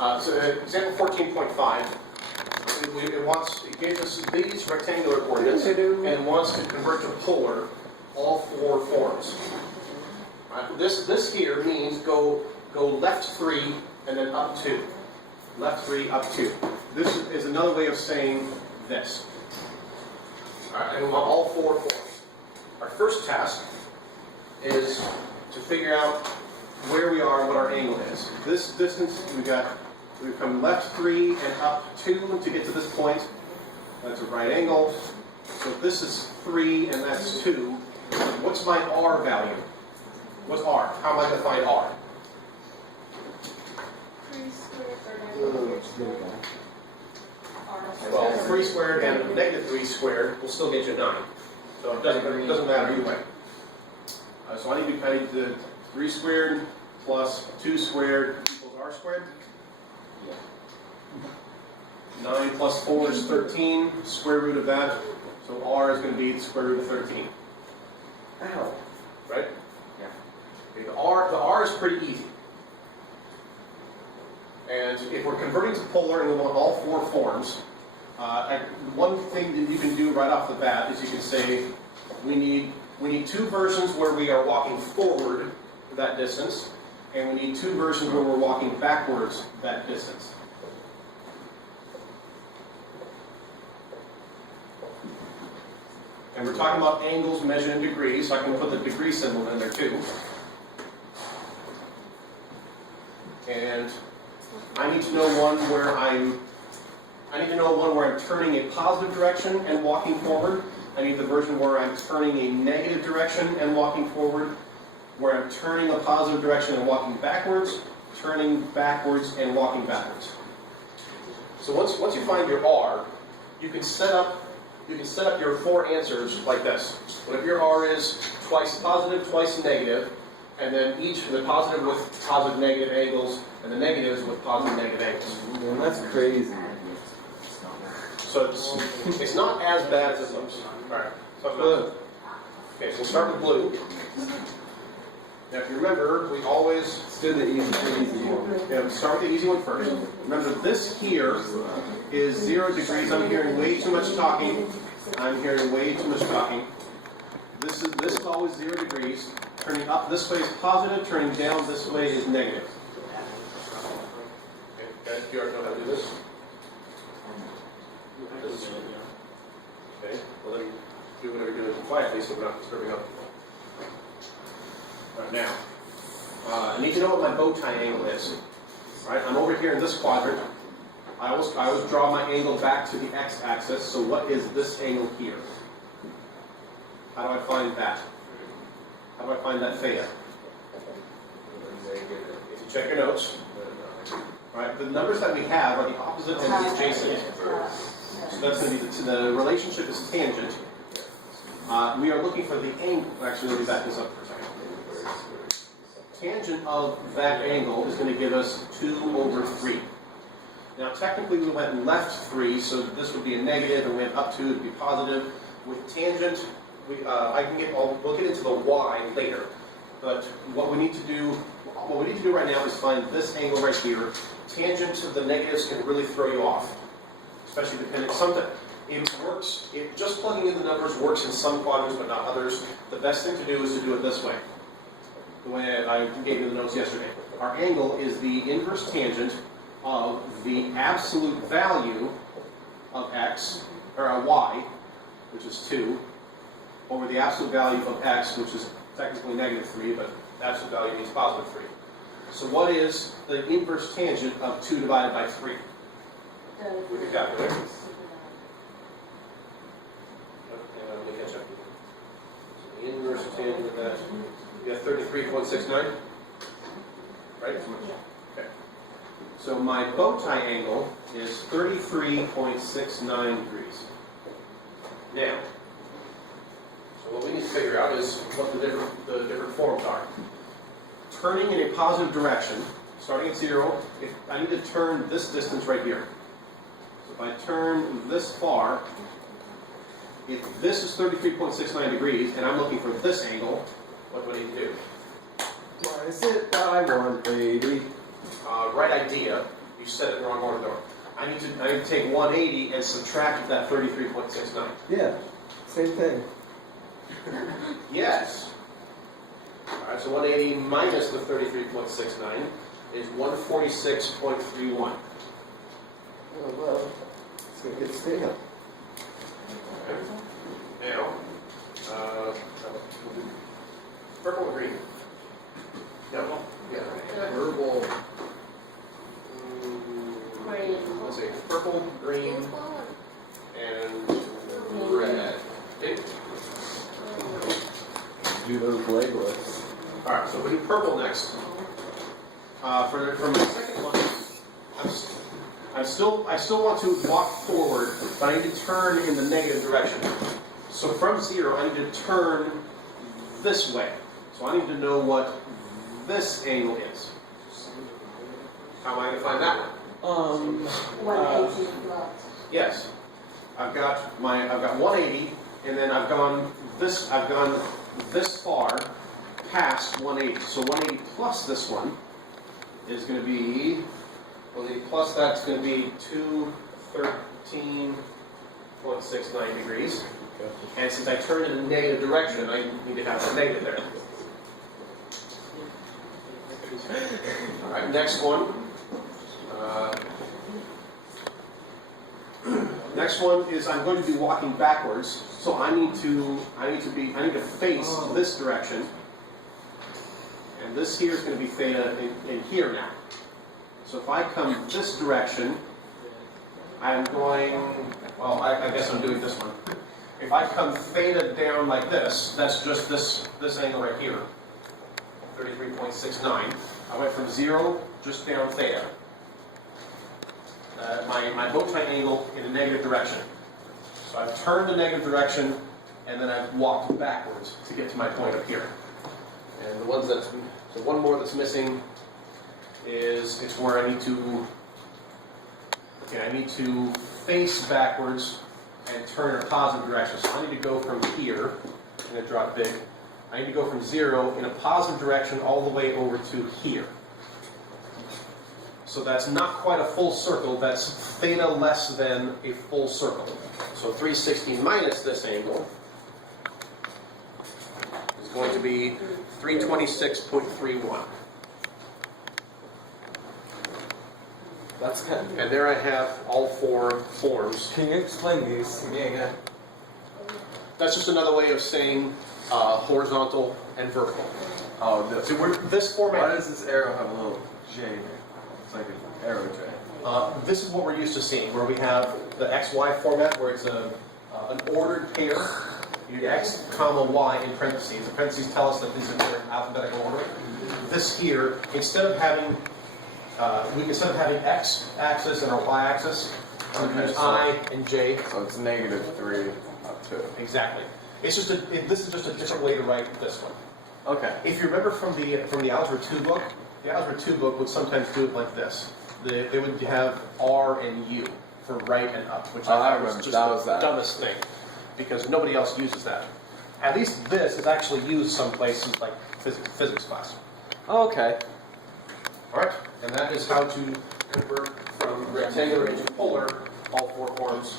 So example 14.5, it gives us these rectangular coordinates and wants to convert to polar all four forms. This here means go left 3 and then up 2. Left 3, up 2. This is another way of saying this. Alright, and we want all four forms. Our first task is to figure out where we are and what our angle is. This distance, we've come left 3 and up 2 to get to this point. That's a right angle. So this is 3 and that's 2. What's my R value? What's R? How am I going to find R? 3 squared or -3 squared. Well, 3 squared and -3 squared will still get you 9. So it doesn't matter either way. So I need to 3 squared plus 2 squared equals R squared. 9 plus 4 is 13, square root of that. So R is going to be the square root of 13. Ow. Right? Yeah. Okay, the R is pretty easy. And if we're converting to polar and we want all four forms, one thing that you can do right off the bat is you can say we need 2 versions where we are walking forward that distance, and we need 2 versions where we're walking backwards that distance. And we're talking about angles measured in degrees, so I can put the degree symbol in there too. And I need to know one where I'm turning a positive direction and walking forward. I need the version where I'm turning a negative direction and walking forward, where I'm turning a positive direction and walking backwards, turning backwards and walking backwards. So once you find your R, you can set up your 4 answers like this. Whatever your R is, twice positive, twice negative, and then each the positive with positive negative angles, and the negatives with positive negative angles. Man, that's crazy. So it's not as bad as it looks. Alright. So okay, so we'll start with blue. Now if you remember, we always Let's do the easy one. Yeah, start with the easy one first. Remember, this here is 0 degrees. I'm hearing way too much talking. I'm hearing way too much talking. This is always 0 degrees. Turning up this way is positive. Turning down this way is negative. Okay, guys, do you already know how to do this? Okay, well then do whatever you're doing quietly so we're not disturbing other people. Alright, now. I need to know what my bow tie angle is. Right? I'm over here in this quadrant. I always draw my angle back to the x-axis. So what is this angle here? How do I find that? How do I find that theta? If you check your notes, right? The numbers that we have are the opposite and adjacent. So that's going to be the relationship is tangent. We are looking for the angle. Actually, let me back this up for a second. Tangent of that angle is going to give us 2 over 3. Now, technically, we went left 3, so this would be a negative, and we went up 2, it would be positive. With tangent, we'll get into the y later. But what we need to do right now is find this angle right here. Tangent of the negatives can really throw you off, especially depending. It works. Just plugging in the numbers works in some quadrants, but not others. The best thing to do is to do it this way. The way I gave you the notes yesterday. Our angle is the inverse tangent of the absolute value of x, or y, which is 2, over the absolute value of x, which is technically -3, but absolute value means positive 3. So what is the inverse tangent of 2 divided by 3? With the calculator. Let me catch up. So the inverse tangent of that, you have 33.69, right? Okay. So my bow tie angle is 33.69 degrees. Now, so what we need to figure out is what the different forms are. Turning in a positive direction, starting at 0, if I need to turn this distance right here. So if I turn this far, if this is 33.69 degrees, and I'm looking for this angle, what do I need to do? Minus it by 180. Right idea. You said it in the wrong order, though. I need to take 180 and subtract that 33.69. Yeah, same thing. Yes. All right, so 180 minus the 33.69 is 146.31. Oh, well, it's gonna get stale. Okay. Now, we'll do purple or green? Yep. Yeah. Purple. Green. Let's see. Purple, green, and red. Okay. Do those Legos. All right, so we do purple next. For my second one, I still want to walk forward, but I need to turn in the negative direction. So from 0, I need to turn this way. So I need to know what this angle is. How am I going to find that one? 180 plus. Yes, I've got 180, and then I've gone this far past 180. So 180 plus this one is going to be, 180 plus that's going to be 213.69 degrees. And since I turned in the negative direction, I need to have a negative there. All right, next one. Next one is I'm going to be walking backwards, so I need to face this direction, and this here is going to be theta in here now. So if I come this direction, I'm going. Well, I guess I'm doing this one. If I come theta down like this, that's just this angle right here, 33.69. I went from 0 just down theta. My bow tie angle in a negative direction. So I've turned the negative direction, and then I've walked backwards to get to my point up here. And the one more that's missing is it's where I need to face backwards and turn in a positive direction. So I need to go from here, and I draw it big. I need to go from 0 in a positive direction all the way over to here. So that's not quite a full circle, that's theta less than a full circle. So 360 minus this angle is going to be 326.31. That's kind of. And there I have all 4 forms. Can you explain these to me again? That's just another way of saying horizontal and vertical. Oh, So this why format, does this arrow have a little J there? It's like an arrow J. this is what we're used to seeing, where we have the XY format, where it's an ordered pair. You do X, comma, Y in parentheses. The parentheses tell us that these are in alphabetical order. This here, instead of having X axis and our Y axis, we use I and J. So it's -3 up to. Exactly. It's just this is just a different way to write this one. Okay. If you remember from the Algebra 2 book, the Algebra 2 book would sometimes do it like this. They would have R and U for right and up, which I thought was just the dumbest thing, because nobody else uses that. At least this is actually used some places like physics class. Oh, okay. All right, and that is how to convert from rectangular into polar, all 4 forms.